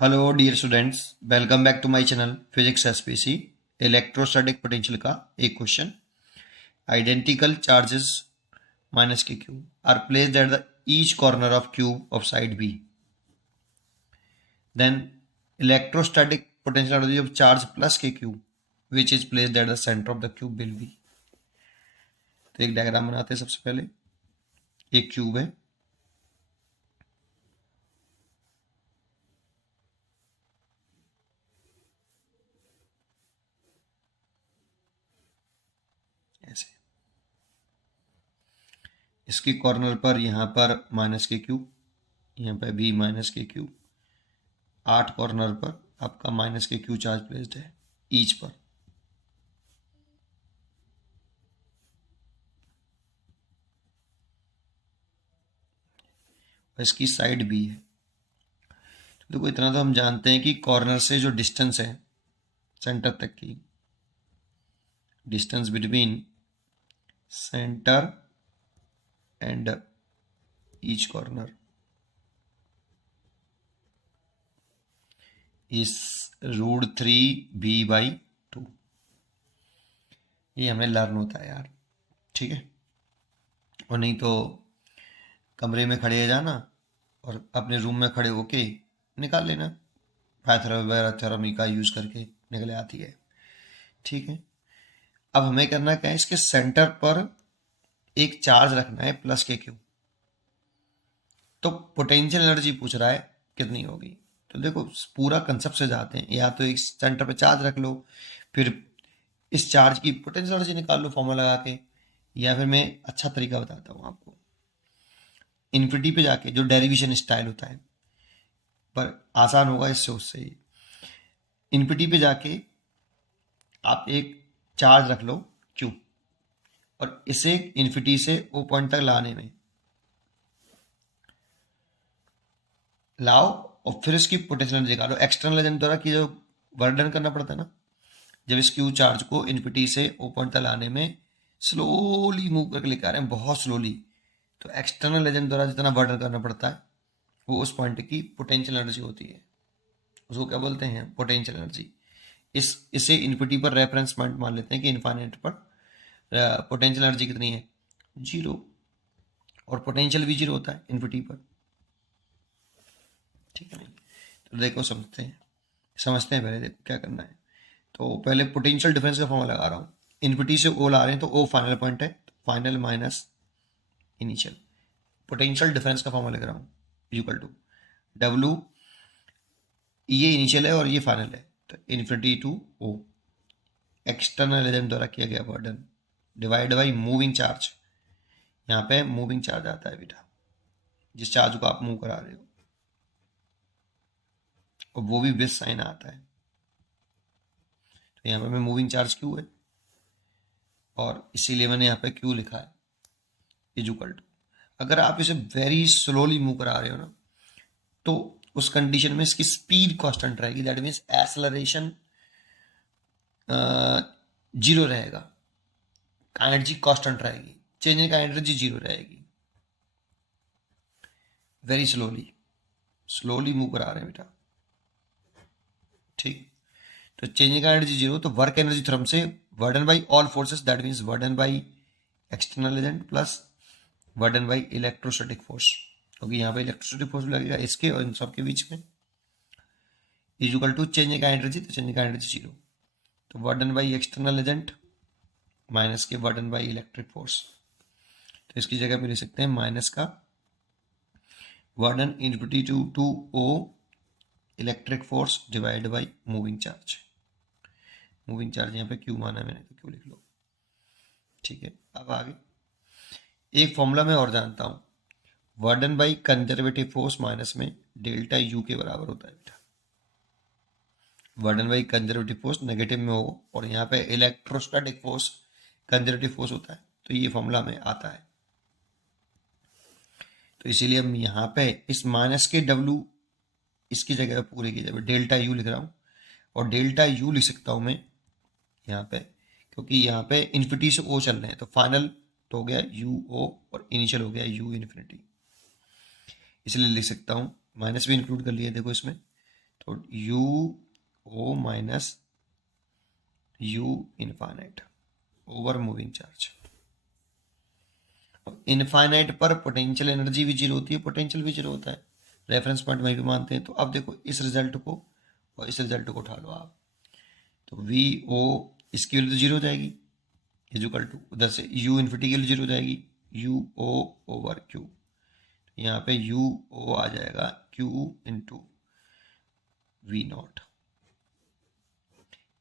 Hello dear students, welcome back to my channel physics SPC. Electrostatic potential का एक question. Identical charges minus के cube are placed at the each corner of cube of side b, then electrostatic potential energy of charge plus के cube which is placed at the centre of the cube will be. तो एक diagram बनाते हैं। सबसे पहले एक cube है, ऐसे इसके कॉर्नर पर यहाँ पर माइनस के क्यूब, यहाँ पर भी माइनस के क्यूब, 8 कॉर्नर पर आपका माइनस के क्यू चार्ज प्लेस्ड है ईच पर। इसकी साइड भी है। तो देखो, इतना तो हम जानते हैं कि कॉर्नर से जो डिस्टेंस है सेंटर तक की, distance between centre and each corner is √3b/2। ये हमें लर्न होता है यार, ठीक है। और नहीं तो कमरे में खड़े जाना और अपने रूम में खड़े होके निकाल लेना, पाइथागोरस का यूज करके निकले आती है, ठीक है। अब हमें करना क्या है, इसके सेंटर पर एक चार्ज रखना है प्लस के क्यू। तो पोटेंशियल एनर्जी पूछ रहा है कितनी होगी। तो देखो, पूरा कंसेप्ट से जाते हैं। या तो एक सेंटर पे चार्ज रख लो, फिर इस चार्ज की पोटेंशियल एनर्जी निकाल लो फॉर्मूला लगा के, या फिर मैं अच्छा तरीका बताता हूँ आपको। इन्फिनिटी पे जाके जो डेरिवेशन स्टाइल होता है, पर आसान होगा इससे उससे ही। इन्फिनिटी पे जाके आप एक चार्ज रख लो क्यू, और इसे इन्फिनिटी से ओ पॉइंट तक लाने में लाओ, और फिर इसकी पोटेंशियल एनर्जी निकालो। एक्सटर्नल एजेंट द्वारा की जो वर्क डन करना पड़ता है ना, जब इस क्यू चार्ज को इन्फिनिटी से ओ पॉइंट तक लाने में स्लोली मूव करके लेकर आ रहे हैं, बहुत स्लोली, तो एक्सटर्नल एजेंट द्वारा जितना वर्क डन करना पड़ता है वो उस पॉइंट की पोटेंशियल एनर्जी होती है। उसको क्या बोलते हैं? Potential energy. इसे इन्फिनिटी पर रेफरेंस पॉइंट मान लेते हैं कि इनफाइनाइट पर पोटेंशियल एनर्जी कितनी है? 0। और पोटेंशियल भी 0 होता है इन्फिनिटी पर, ठीक है। नहीं तो देखो, समझते हैं पहले। देखो क्या करना है। तो पहले पोटेंशियल डिफरेंस का फॉर्मूला लगा रहा हूँ। इन्फिनिटी से ओ ला रहे हैं तो ओ फाइनल पॉइंट है, final minus initial. Potential difference का फॉर्मूला लिख रहा हूँ, इक्वल टू डब्ल्यू, ये इनिशियल है और ये फाइनल है, तो infinity to O, external agent द्वारा किया गया work done divide by moving charge. यहाँ पे मूविंग चार्ज आता है बेटा, जिस चार्ज को आप मूव करा रहे हो, और वो भी विद साइन आता है। तो यहाँ पे मैं मूविंग चार्ज क्यू है, और इसीलिए मैंने यहाँ पे क्यू लिखा है, इज इक्वल टू। अगर आप इसे वेरी स्लोली मूव करा रहे हो ना, तो उस कंडीशन में इसकी स्पीड कांस्टेंट रहेगी, दैट मीन्स एक्सेलरेशन 0 रहेगा, एनर्जी कांस्टेंट रहेगी, चेंज का एनर्जी 0 रहेगी। वेरी स्लोली मूव करा रहे हैं बेटा, ठीक। तो चेंजिंग का एनर्जी 0, तो वर्क एनर्जी थ्योरम से work done by all forces, that means work done by external agent plus work done by electrostatic force, क्योंकि यहाँ पे इलेक्ट्रोस्टैटिक फोर्स लगेगा इसके और इन सब के बीच में, इज इक्वल टू चेंजिंग का एनर्जी, तो चेंजिंग का एनर्जी 0, तो वर्डन बाई एक्सटर्नल एजेंट माइनस के वर्डन बाई इलेक्ट्रिक फोर्स। तो इसकी जगह पे लिख सकते हैं माइनस का work done infinity to O electric force divide by moving charge. Moving charge यहाँ पे क्यू माना है मैंने, तो क्यू लिख लो, ठीक है। अब आगे एक फॉर्मूला मैं और जानता हूँ, वर्डन बाई कंजर्वेटिव फोर्स माइनस में डेल्टा यू के बराबर होता है बेटा। वर्डन बाई कंजर्वेटिव फोर्स नेगेटिव में हो, और यहाँ पे इलेक्ट्रोस्टैटिक फोर्स कंजर्वेटिव फोर्स होता है, तो ये फॉर्मूला में आता है। तो इसीलिए हम यहाँ पे इस माइनस के डब्ल्यू इसकी जगह पूरे की जगह डेल्टा यू लिख रहा हूँ, और डेल्टा यू लिख सकता हूँ मैं यहाँ पे, क्योंकि यहाँ पे इन्फिनिटी से ओ चल रहे हैं, तो फाइनल तो हो गया यू ओ और इनिशियल हो गया यू इन्फिनिटी, इसलिए लिख सकता हूँ। माइनस भी इंक्लूड कर लिया देखो इसमें, तो U O minus U infinite over moving charge. Infinite पर पोटेंशियल एनर्जी भी जीरो होती है, पोटेंशियल भी जीरो होता है, रेफरेंस पॉइंट वहीं पे मानते हैं। तो अब देखो इस रिजल्ट को और इस रिजल्ट को उठा लो आप, तो वी ओ इसकी वैल्यू तो जीरो हो जाएगी, इक्वल टू उधर से यू इन्फिनिटी की वैल्यू जीरो हो जाएगी, यू ओ ओवर क्यू। यहाँ पे यू ओ आ जाएगा क्यू इंटू वी नॉट।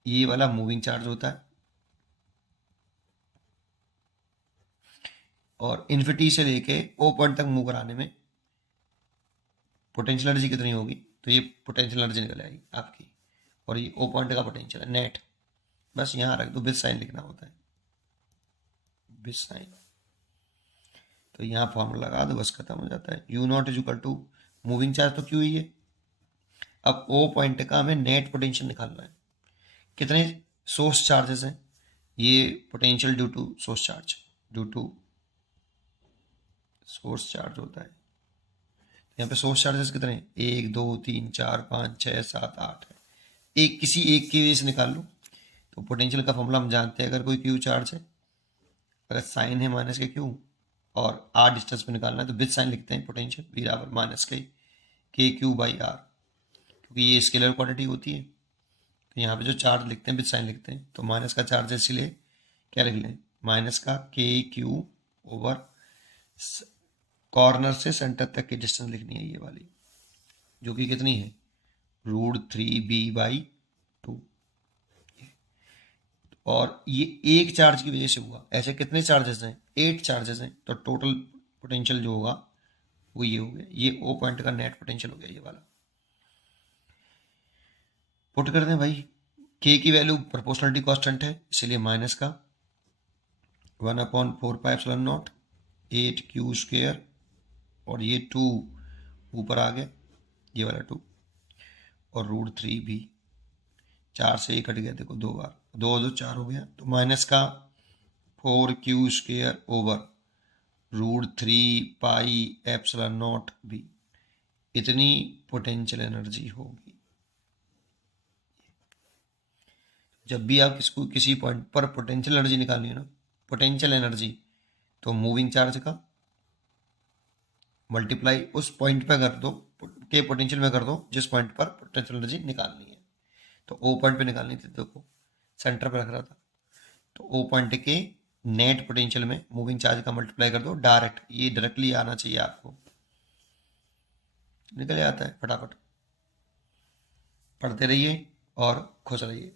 ये वाला मूविंग चार्ज होता है, और इन्फिनिटी से लेके ओ पॉइंट तक मूव कराने में पोटेंशियल एनर्जी कितनी होगी, तो ये पोटेंशियल एनर्जी निकल आएगी आपकी, और ये ओ पॉइंट का पोटेंशियल है नेट। बस यहाँ रख दो, विद साइन लिखना होता है, विद साइन। तो यहाँ फॉर्मूला लगा दो, बस खत्म हो जाता है। U not is equal to moving charge तो क्यू ही है। अब ओ पॉइंट का हमें नेट पोटेंशियल निकालना है। कितने सोर्स चार्जेस हैं, ये potential due to source charge, due to source charge होता है। यहाँ पे सोर्स चार्जेस कितने हैं, 1 2 3 4 5 6 7 8 है। एक किसी एक की वजह से निकाल लो। तो पोटेंशियल का फॉर्मूला हम जानते हैं, अगर कोई क्यू चार्ज है, अगर साइन है माइनस के क्यू और आर डिस्टेंस पे निकालना है, तो विद साइन लिखते हैं पोटेंशियल बराबर माइनस के क्यू बाई आर, क्योंकि ये स्केलर क्वांटिटी होती है। तो यहाँ पे जो चार्ज लिखते हैं विद साइन लिखते हैं, तो माइनस का चार्ज है, इसलिए क्या लिख लें, माइनस का के क्यू ओवर कॉर्नर से सेंटर तक की डिस्टेंस लिखनी है ये वाली, जो कि कितनी है, √3b/2। और ये एक चार्ज की वजह से हुआ। ऐसे कितने चार्जेस हैं, 8 चार्जेस हैं, तो टोटल पोटेंशियल जो होगा वो ये हो गया। ये ओ पॉइंट का नेट पोटेंशियल हो गया ये वाला। पुट कर दें भाई, के की वैल्यू प्रोपोर्शनलिटी कांस्टेंट है, इसलिए माइनस का 1/4πε0 8q², और ये 2 ऊपर आ गया, ये वाला 2, और √3b, 4 से 1 कट गया, देखो 2 बार, 2 2 4 हो गया, तो माइनस का 4q² ओवर √3πε0b। इतनी पोटेंशियल एनर्जी होगी। जब भी आप किसी पॉइंट पर पोटेंशियल एनर्जी निकालनी है ना, पोटेंशियल एनर्जी, तो मूविंग चार्ज का मल्टीप्लाई उस पॉइंट पे कर दो, के पोटेंशियल में कर दो जिस पॉइंट पर पोटेंशियल एनर्जी निकालनी है। तो ओ पॉइंट पे निकालनी थी, देखो सेंटर पे रख रहा था, तो ओ पॉइंट के नेट पोटेंशियल में मूविंग चार्ज का मल्टीप्लाई कर दो डायरेक्ट, ये डायरेक्टली आना चाहिए आपको, निकल आता है फटाफट। पढ़ते रहिए और खुश रहिए।